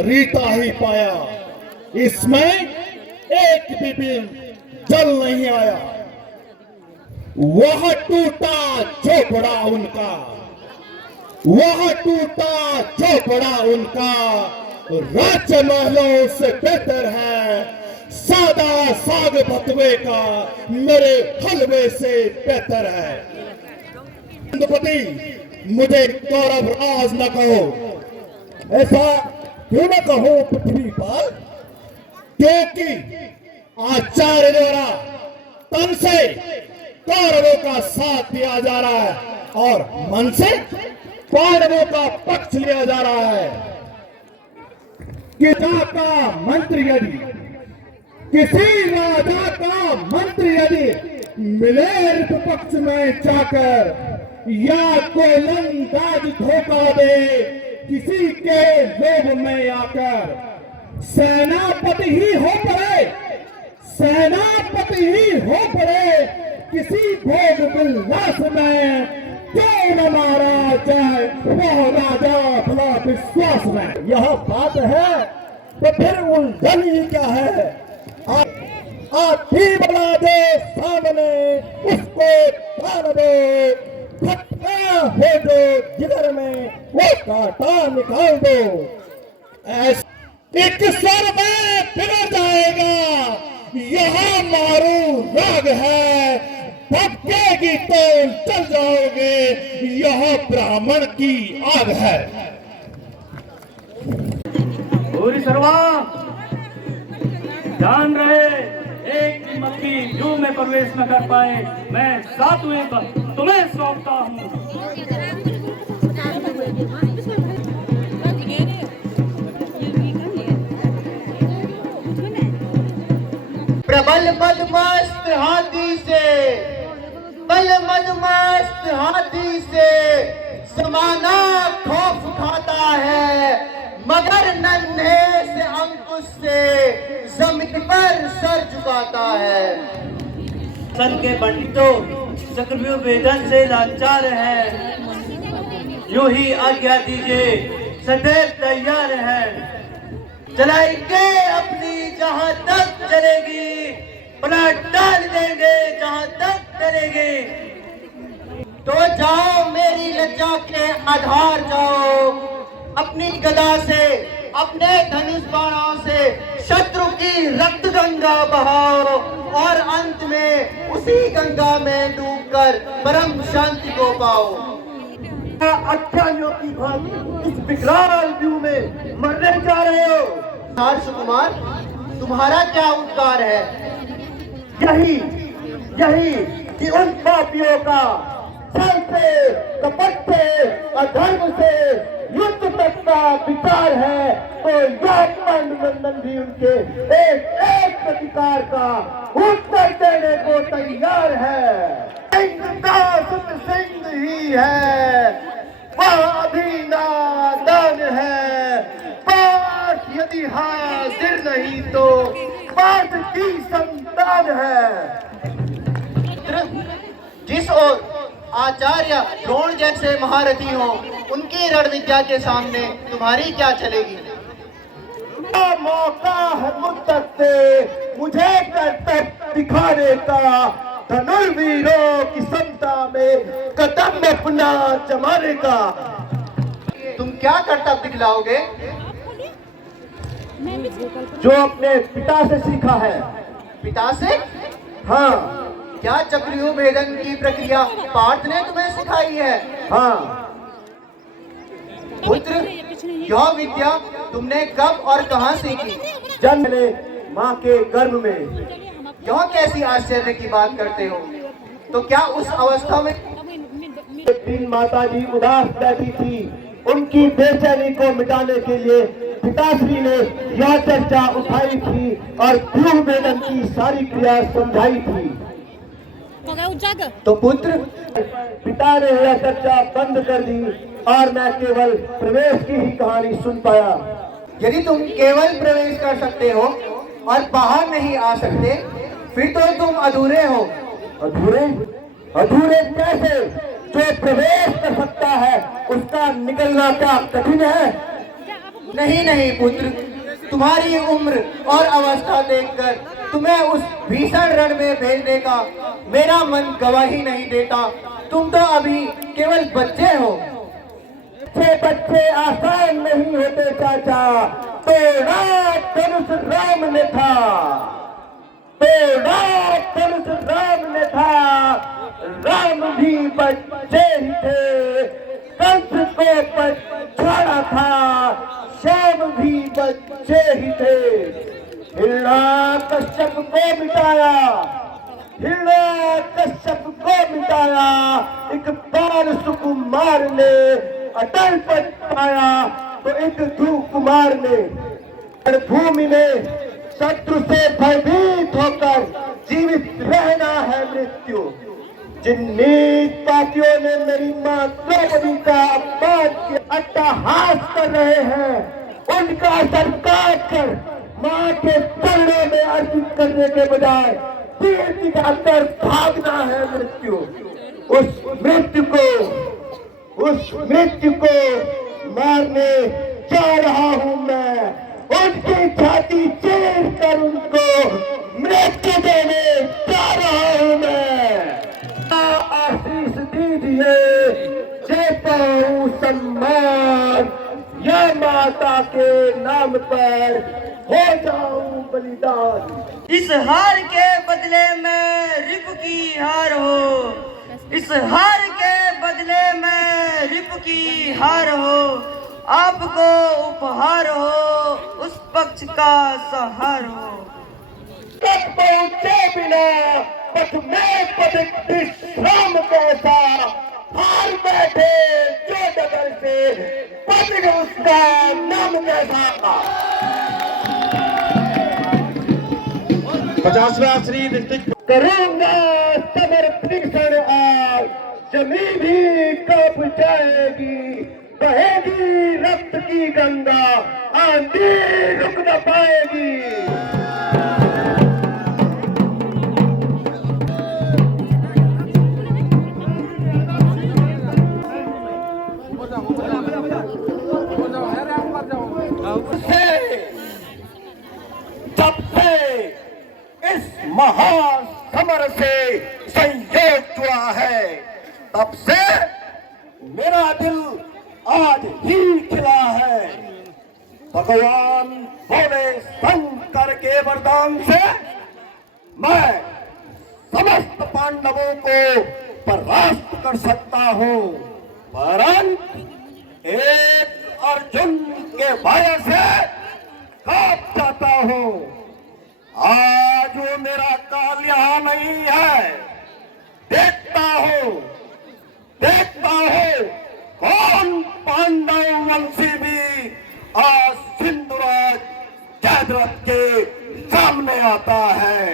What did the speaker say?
रीता ही पाया, इसमें एक भी बिन जल नहीं आया। वह टूटा झोपड़ा उनका, वह टूटा झोपड़ा उनका, राज्य महलों से बेहतर है सादा साग बतवे का, मेरे हलवे से बेहतर है। इंद्रपति, मुझे गौरव राज न कहो, ऐसा क्यों न कहो पृथ्वी पर, क्योंकि आचार्य द्वारा तन से कौरवों का साथ दिया जा रहा है और मन से पांडवों का पक्ष लिया जा रहा है। किसी का मंत्र यदि, किसी राजा का मंत्र यदि मिले पक्ष में जाकर, या कोलंदाज धोखा दे किसी के लोभ में आकर, सेनापति ही हो पड़े, सेनापति ही हो पड़े किसी भोग विलास में, क्यों न मारा जाए वह राजा भला विश्वास में। यह बात है तो फिर उलझन ही क्या है। आप ही बना दे सामने, उसको तान दो, खट्टा हो जो जिगर में वो कांटा निकाल दो। एक स्वर में फिर जाएगा, यह मारू राग है, भटकेगी तो चल जाओगे, यह ब्राह्मण की आग है। पूरी सर्वा ध्यान रहे, एक भी मक्खी जू में प्रवेश न कर पाए, मैं सातवें तुम्हें सौंपता हूँ। प्रबल मदमस्त हाथी से, बल मदमस्त हाथी से समाना खौफ खाता है, मगर नन्हे से अंकुश से जमीन पर सर झुकाता है। सन के पंडितों चक्रव्यूह भेदन से लाचार है, यूं ही आज्ञा दीजिए सदैव तैयार है। चलाएंगे अपनी जहां तक चलेगी, पलट डाल देंगे जहां तक चलेगी। तो जाओ मेरी लज्जा के आधार जाओ, अपनी गदा से अपने धनुष बाणों से शत्रु की रक्त गंगा बहाओ, और अंत में उसी गंगा में डूबकर परम शांति को पाओ। अज्ञानियों की भांति इस विकराल व्यू में मरने जा रहे हो। सुकुमार, तुम्हारा क्या उद्गार है? यही कि उन पापियों का छल से, कपट से, अधर्म से युद्ध तक का विचार है, तो मंडन भी उनके एक प्रतिकार का उत्तर देने को तैयार है। सिंह का सिंह ही है, वह अभी नादान है, पाठ यदि हाजिर नहीं तो पाठ की संतान है। जिस ओर आचार्य द्रोण जैसे महारथी हो, उनकी रण विद्या के सामने तुम्हारी क्या चलेगी? मौका है मुद्दत से मुझे कर्तव्य दिखाने का, धनुर्वीरों की समता में कदम अपना जमाने का। तुम क्या कर्तव्य दिखलाओगे? जो अपने पिता से सीखा है। पिता से? हाँ। क्या चक्रव्यूह भेदन की प्रक्रिया पार्थ ने तुम्हें सिखाई है? हाँ। पुत्र, यह विद्या तुमने कब और कहां सीखी? जन्म ले माँ के गर्भ में। यह कैसी आश्चर्य की बात करते हो? तो क्या उस अवस्था में तीन माता जी उदास बैठी थी, उनकी बेचैनी को मिटाने के लिए पिताश्री ने यह चर्चा उठाई थी और व्यूह भेदन की सारी क्रिया समझाई थी। तो पुत्र, पिता ने यह चर्चा बंद कर दी और मैं केवल प्रवेश की ही कहानी सुन पाया। यदि तुम केवल प्रवेश कर सकते हो और बाहर नहीं आ सकते, फिर तो तुम अधूरे हो। अधूरे? अधूरे कैसे? जो प्रवेश कर सकता है उसका निकलना क्या कठिन है? नहीं नहीं पुत्र, तुम्हारी उम्र और अवस्था देखकर तुम्हें उस भीषण रण में भेजने का मेरा मन गवाही नहीं देता। तुम तो अभी केवल बच्चे हो। बच्चे आसान नहीं होते चाचा। तोड़ा धनुष राम ने था, तोड़ा धनुष राम ने था। राम भी बच्चे ही थे, कंस को पछाड़ा था। श्याम भी बच्चे ही थे। हिरण्यकश्यप को मिटाया, हिरण्यकश्यप को मिटाया। एक बार सुकुमार ने अटल पद पाया, तो एक ध्रुव कुमार ने भूमि में शत्रु से भयभीत होकर जीवित रहना है मृत्यु। जिन नीच पापियों ने मेरी माँ द्रौपदी का अपमान किया, अट्टहास कर रहे हैं, उनका सर काट कर माँ के चरणों में अर्पित करने के बजाय तीर दिखाकर भागना है मृत्यु। उस मृत्यु को मारने जा रहा हूँ मैं। उनकी छाती चीर कर उनको मृत्यु देने जा रहा हूँ मैं। आशीष दीजिए, देता हूँ सम्मान, या माता के नाम पर हो जाऊं बलिदान। इस हार के बदले में रिपु की हार हो, इस हार के बदले में रिपु की हार हो। आपको उपहार हो, उस पक्ष का सहार हो। तक पहुंचे बिना पथ में पथिक विश्राम कैसा। हार बैठे जो डगर से, पथिक उसका नाम कैसा। 50वां श्री डिस्ट्रिक्ट करूंगा समर्पण आज, जमीन भी कांप जाएगी। बहेगी रक्त की गंगा, आंधी रुक न पाएगी। जब से इस महासमर से संयोग जुड़ा है, तब से मेरा दिल आज ही खिला है। भगवान भोले शंकर के वरदान से मैं समस्त पांडवों को परास्त कर सकता हूँ, परंतु एक अर्जुन के भय से कांप जाता हूँ। आज वो मेरा काल यहाँ नहीं है। देखता हूँ कौन पांडव वंशी भी आज सिंधुराज जयद्रथ के सामने आता है।